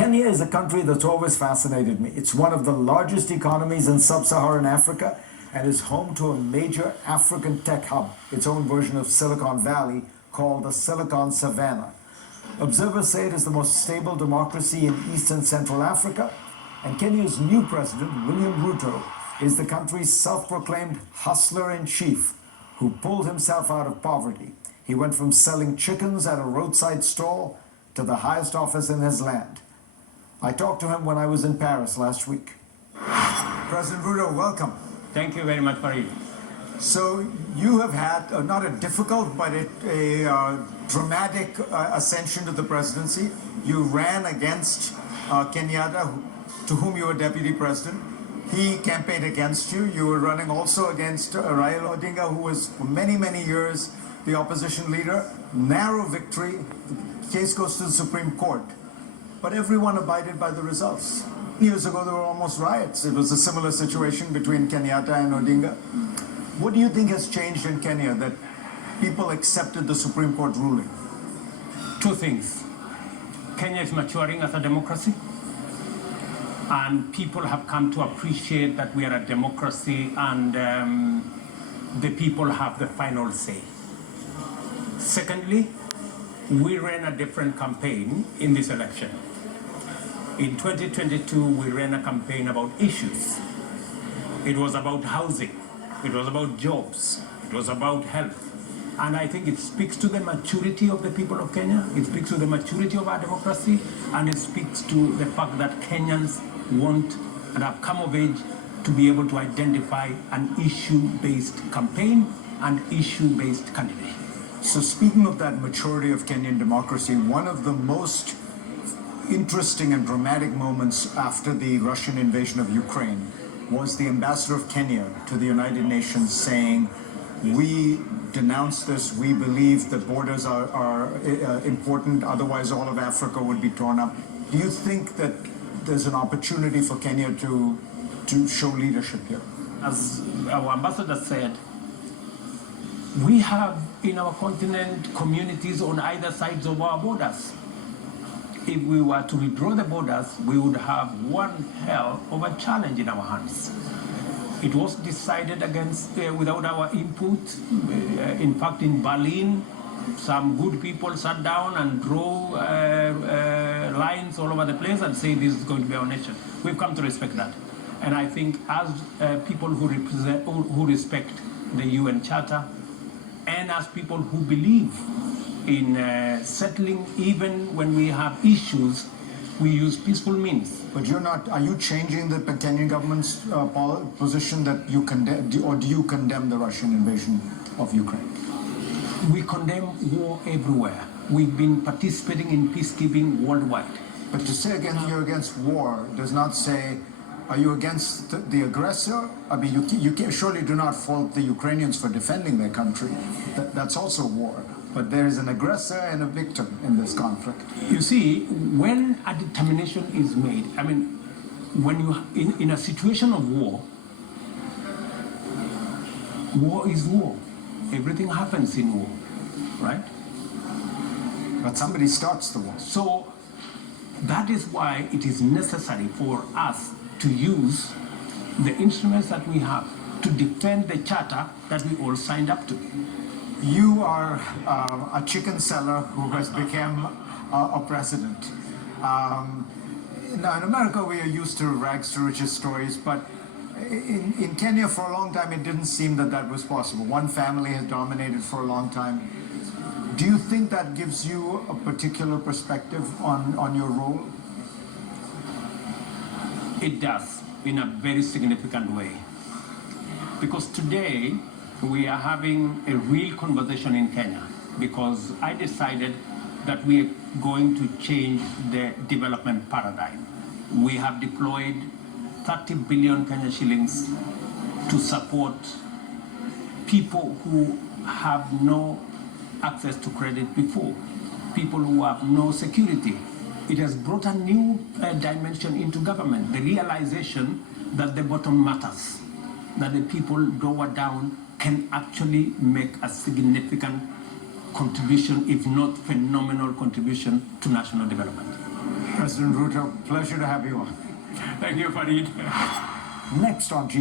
Kenya is a country that's always fascinated me. It's one of the largest economies in sub-Saharan Africa and is home to a major African tech hub, its own version of Silicon Valley, called the Silicon Savannah. Observers say it is the most stable democracy in East and Central Africa, and Kenya's new president, William Ruto, is the country's self-proclaimed hustler-in-chief who pulled himself out of poverty. He went from selling chickens at a roadside stall to the highest office in his land. I talked to him when I was in Paris last week. President Ruto, welcome. Thank you very much, FAREED. So you have had not a difficult but a dramatic ascension to the presidency. You ran against Kenyatta, to whom you were deputy president. He campaigned against you. You were running also against Raila Odinga, who was for many, many years the opposition leader. Narrow victory. The case goes to the Supreme Court. But everyone abided by the results. Years ago, there were almost riots. It was a similar situation between Kenyatta and Odinga. What do you think has changed in Kenya that people accepted the Supreme Court ruling? Two things. Kenya is maturing as a democracy, and people have come to appreciate that we are a democracy and the people have the final say. Secondly, we ran a different campaign in this election. In 2022, we ran a campaign about issues. It was about housing. It was about jobs. It was about health. And I think it speaks to the maturity of the people of Kenya. It speaks to the maturity of our democracy. And it speaks to the fact that Kenyans want and have come of age to be able to identify an issue-based campaign and issue-based candidate. So speaking of that maturity of Kenyan democracy, one of the most interesting and dramatic moments after the Russian invasion of Ukraine was the ambassador of Kenya to the United Nations saying, we denounce this, we believe that borders are important, otherwise all of Africa would be torn up. Do you think that there's an opportunity for Kenya to show leadership here? As our ambassador said, we have in our continent communities on either sides of our borders. If we were to withdraw the borders, we would have one hell of a challenge in our hands. It was decided against without our input. In fact, in Berlin, some good people sat down and drew lines all over the place and say this is going to be our nation. We've come to respect that. And I think as people who respect the UN Charter, and as people who believe in settling even when we have issues, we use peaceful means. But you're not, are you changing the Kenyan government's position that you condemn, or do you condemn the Russian invasion of Ukraine? We condemn war everywhere. We've been participating in peacekeeping worldwide. But to say you're against war does not say, are you against the aggressor? I mean, you surely do not fault the Ukrainians for defending their country. That's also war. But there is an aggressor and a victim in this conflict. You see, when a determination is made, I mean, when you in a situation of war, war is war. Everything happens in war, right? But somebody starts the war. So that is why it is necessary for us to use the instruments that we have to defend the charter that we all signed up to. You are a chicken seller who has become a president. Now in America we are used to rags to riches stories, but in Kenya for a long time it didn't seem that that was possible. One family has dominated for a long time. Do you think that gives you a particular perspective on your role? It does, in a very significant way. Because today, we are having a real conversation in Kenya, because I decided that we are going to change the development paradigm. We have deployed 30 billion Kenya shillings to support people who have no access to credit before, people who have no security. It has brought a new dimension into government, the realization that the bottom matters, that the people lower down can actually make a significant contribution, if not phenomenal contribution, to national development. President Ruto, pleasure to have you on. Thank you, Fareed. Next on